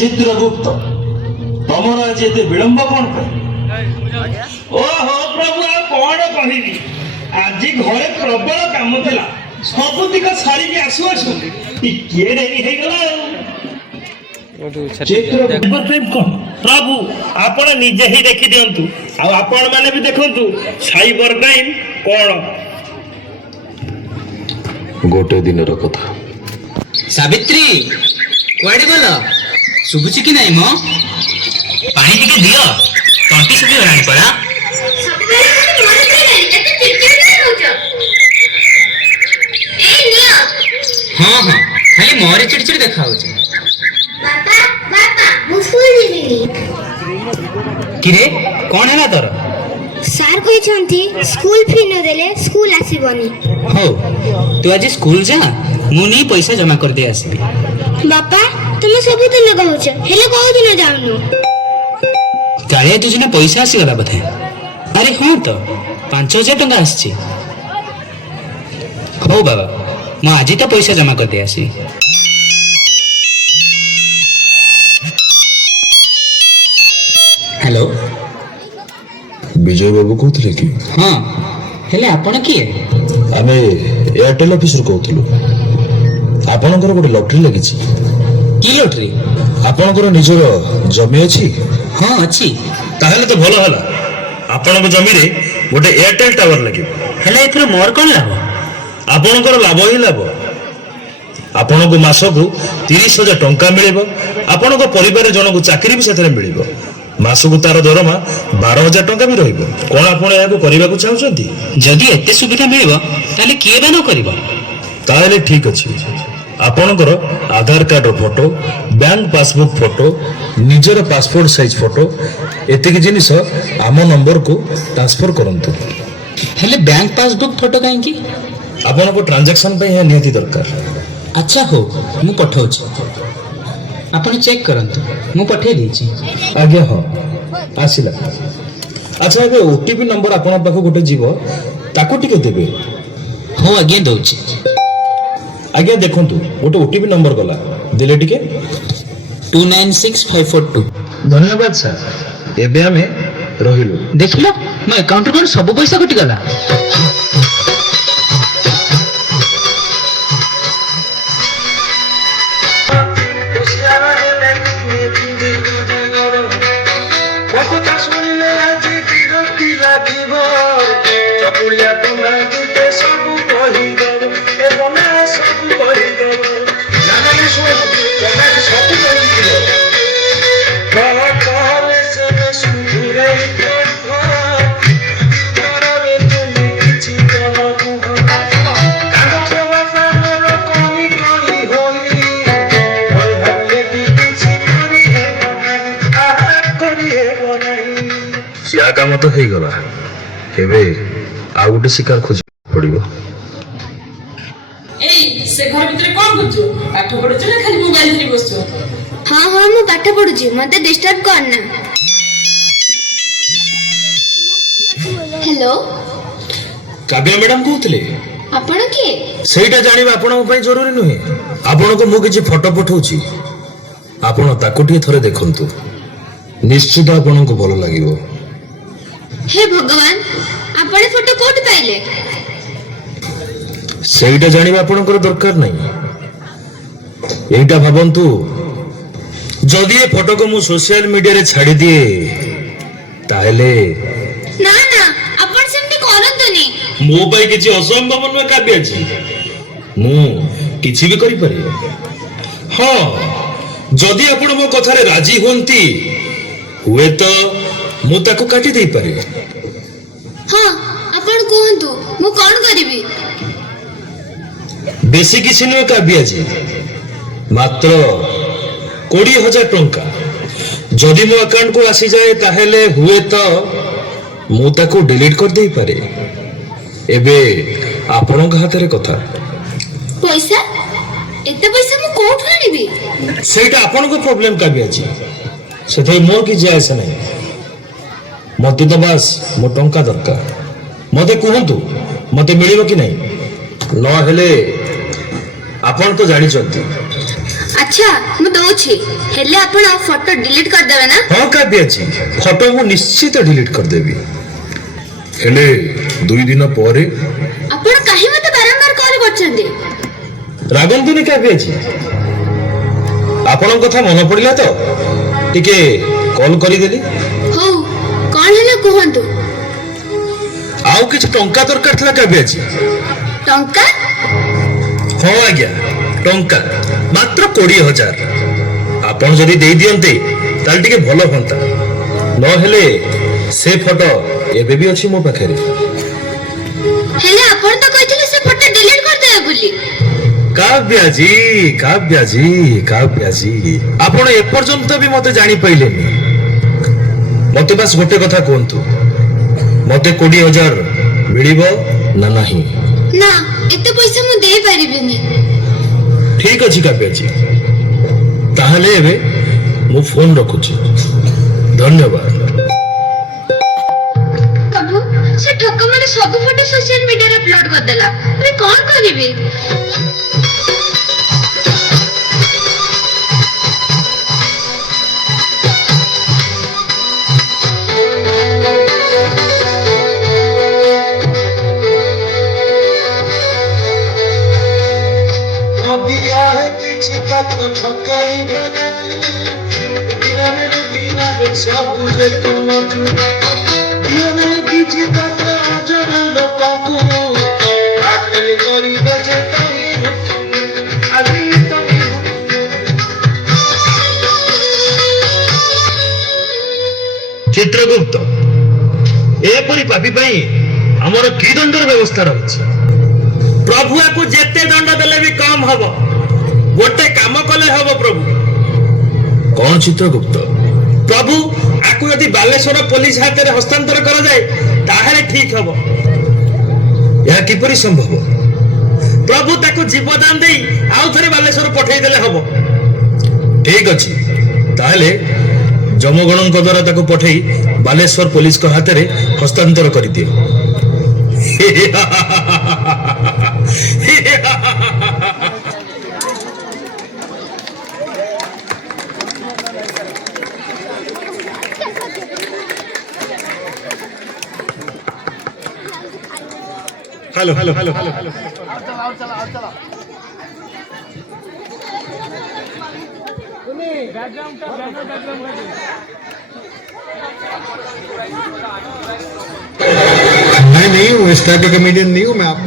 चित्रगुप्त तमर आज एते विलंब कौन ओहो प्रभु कौन कहबी आज घरे प्रबल काम था सबुतिक सारिक आसु आसु टिके डेरी हो गला प्रभु आपण निजे ही देखी दिंतु आपण मैंने भी देखु साइबर क्राइम कौन गोटे दिन कथा सावित्री कुआडे गल शुभुची कि नहीं मो पानी टिके दियो तंटी सुखी गलानी पड़ा हाँ हाँ खाली मोरे चिड़चिड़ देखा किरे कौन है तोर सार कहते स्कूल फी न देले स्कूल आसीबनी हो तू आज स्कूल जा मु नहीं पैसा जमा कर दे आसीबी बापा तुम सब दिन कहूच हेले को दिन जाउनु कालिया तुझे पैसा आसी गला बथे अरे हाँ तो 5000 टंका आसी हो बाबा मैं आज तो पैसा जमा कर दे आसी हेलो विजय बाबू कहते कि हाँ हेले आपण किए आमे एयरटेल ऑफिस रो कहतलु आपनकर गोटे लॉटरी लगी की लॉटरी आपनकर निजर जमी अछि हाँ अच्छी ताहले तो भलो हला आपन जमी रे गोटे एयरटेल टावर लगे हेले एथरे मोर कोन लाभ आपनकर लाभ ही लाभ आपन को मास को 30,000 टंका मिलिबो आपन को परिवार जन को चाकरी भी सेथरे मिलिबो मास को तार दरमा 12,000 टंका भी रहिबो कोन आपन या को करबा को चाहउछंती जदी एते सुविधा मिलिबो ताले किए बा न करबो ताहले ठीक अछि आपनकर Aadhaar card photo bank passbook photo निजर पासपोर्ट साइज फोटो एतिक जिनिस आम नंबर को ट्रांसफर करंतु हेले बैंक पासबुक फोटो काहे की आपन को ट्रांजैक्शन पे है नियति दरकार अच्छा हो मु पठाउछि आपण चेक करंतु मु पठे दीछि आज्ञा हाँ आसिला अच्छा एबे ओटीपी नंबर आपन पाखो गोटे जीव ताको टिके देबे हो आज्ञा दउछि आज्ञा देखंतु गोटे ओटीपी नंबर गला देले टिके 296542 धन्यवाद सर एबे हमें रहिलु देखिलो मो अकाउंट रो सब पैसा कटि गला या काम तो हो गला एबे आ गोटे शिकार खोज पड़िबो ए से घर भीतर कोन करछु पाठ पढछु ना खाली मोबाइल धरि बसछु हाँ हाँ मु पाठ पढुची मते डिस्टर्ब करना हेलो काव्या मैडम कहतले आपण के सेटा जानिबा आपन पई जरूरी नहे आपन को मु किछि फोटो पठौछि आपन ताको टिके थरे देखंतु निश्चित आपन को भलो लागिवो हे भगवान आपण फोटो कोट पाइले सेटा जानिबा आपनकर दरकार नै एटा भाबंतु जदि ए फोटो को मु सोशल मीडिया रे छाडी दिए ताहेले ना ना आपण सेमती करंतुनी मो पई किछि असंभव न काव्य अछि मु किछि भी करि पारे हां जदि आपण मो कथा रे राजी होंती हुए तो मु ताको काटी देई पारे हाँ आपण कहंतु मु कोन करिवि বেশি কিছু নুহে কাব্ୟାଜୀ মাত্র 20,000 ଟଙ୍କା যদি ମୋ ଆକାଉଣ୍ଟକୁ ଆସିଯାଏ ତାହେଲେ ହୁଏତ ମୁଁ ତାକୁ ଡିଲିଟ୍ କରିଦେଇପାରେ। ଏବେ ଆପଣଙ୍କ ହାତରେ କଥା। ପଇସା ଏତେ ପଇସା ମୁଁ କୋଉଠୁ ଆଣିବି? ସେଇଟା ଆପଣଙ୍କ ପ୍ରୋବ୍ଲେମ କାବ୍ୟାଜୀ, ସେଥିରେ ମୋର କିଛି ଆସେ ନାହିଁ। ମତେ ତ ବାସ୍ ମୋ ଟଙ୍କା ଦରକାର। ମତେ କୁହନ୍ତୁ ମତେ ମିଳିବ କି ନାହିଁ, ନହେଲେ ଆପଣ ତ ଜାଣିଛନ୍ତି। ଆଚ୍ଛା ମୁଁ ଦଉଛି, ହେଲେ ଆପଣ ଫଟୋ ଡିଲିଟ୍ କରିଦେବେ ନା? ହଁ କାବ୍ୟାଜୀ, ଫଟୋ ମୁଁ ନିଶ୍ଚିତ ଡିଲିଟ୍ କରିଦେବି, ହେଲେ 2 ଦିନ ପରେ। ଆପଣ କାହିଁ ମତେ ବାରମ୍ବାର କଲ୍ କରୁଛନ୍ତି? ରାଗନ୍ତୁନି କାବ୍ୟାଜୀ, ଆପଣଙ୍କ କଥା ମନେ ପଡ଼ିଲା ତ ଟିକେ କଲ୍ କରିଦେଲି। ହଉ କଣ ହେଲା କୁହନ୍ତୁ। ଆଉ କିଛି ଟଙ୍କା ଦରକାର ଥିଲା କାବ୍ୟାଜୀ। ଟଙ୍କା? ହଁ ଆଜ୍ଞା, ଟଙ୍କା ମାତ୍ର 20,000। ଆପଣ ଯଦି ଦେଇ ଦିଅନ୍ତେ ତାହେଲେ ଟିକେ ଭଲ ହୁଅନ୍ତା, ନହେଲେ ସେ ଫଟୋ ଏବେ ବି ଅଛି ମୋ ପାଖରେ। ହେଲେ ଆପଣ ତ କହିଥିଲେ ସେ ଫଟୋ ଡିଲିଟ୍ କରିଦେବେ ବୋଲି। କାବ୍ୟାଜୀ କାବ୍ୟାଜୀ କାବ୍ୟାଜୀ, ଆପଣ ଏପର୍ଯ୍ୟନ୍ତ ବି ମତେ ଜାଣିପାରିଲେନି। ମତେ ବାସ୍ ଗୋଟେ କଥା କୁହନ୍ତୁ, ମତେ 20,000 ମିଳିବ ନା ନାହିଁ? ନା, ଏତେ ପଇସା ମୁଁ ଦେଇପାରିବିନି। ଠିକ ଅଛି କାବ୍ୟାଜୀ, ତାହେଲେ ଏବେ ମୁଁ ଫୋନ ରଖୁଛି, ଧନ୍ୟବାଦ। ପ୍ରଭୁ, ସେ ଠକ ମାନେ ସବୁ ଫଟୋ ସୋସିଆଲ ମିଡିଆରେ ଅପଲୋଡ କରିଦେଲା, ଏବେ କଣ କରିବି? ଚିତ୍ରଗୁପ୍ତ, ଏପରି ପାପୀ ପାଇଁ ଆମର କି ଦଣ୍ଡର ବ୍ୟବସ୍ଥା ରହିଛି? ପ୍ରଭୁ ଆକୁ ଯେତେ ଦଣ୍ଡ ଦେଲେ ବି କମ ହବ, ଗୋଟେ କାମ କଲେ ହବ ପ୍ରଭୁ। କଣ ଚିତ୍ରଗୁପ୍ତ? ପ୍ରଭୁ ଆକୁ ଯଦି ବାଲେଶ୍ୱର ପୋଲିସ ହାତରେ ହସ୍ତାନ୍ତର କରାଯାଏ ତାହେଲେ ଠିକ ହବ। ଏହା କିପରି ସମ୍ଭବ? ପ୍ରଭୁ ତାକୁ ଜୀବଦାନ ଦେଇ ଆଉ ଥରେ ବାଲେଶ୍ୱର ପଠେଇ ଦେଲେ ହବ। ଠିକ ଅଛି, ତାହେଲେ ଜମଗଣଙ୍କ ଦ୍ୱାରା ତାକୁ ପଠେଇ ବାଲେଶ୍ୱର ପୋଲିସଙ୍କ ହାତରେ ହସ୍ତାନ୍ତର କରିଦିଅ। Hello hello hello hello hello मैं नहीं हूँ, इस टाइप का कमेडियन नहीं हूँ मैं। आप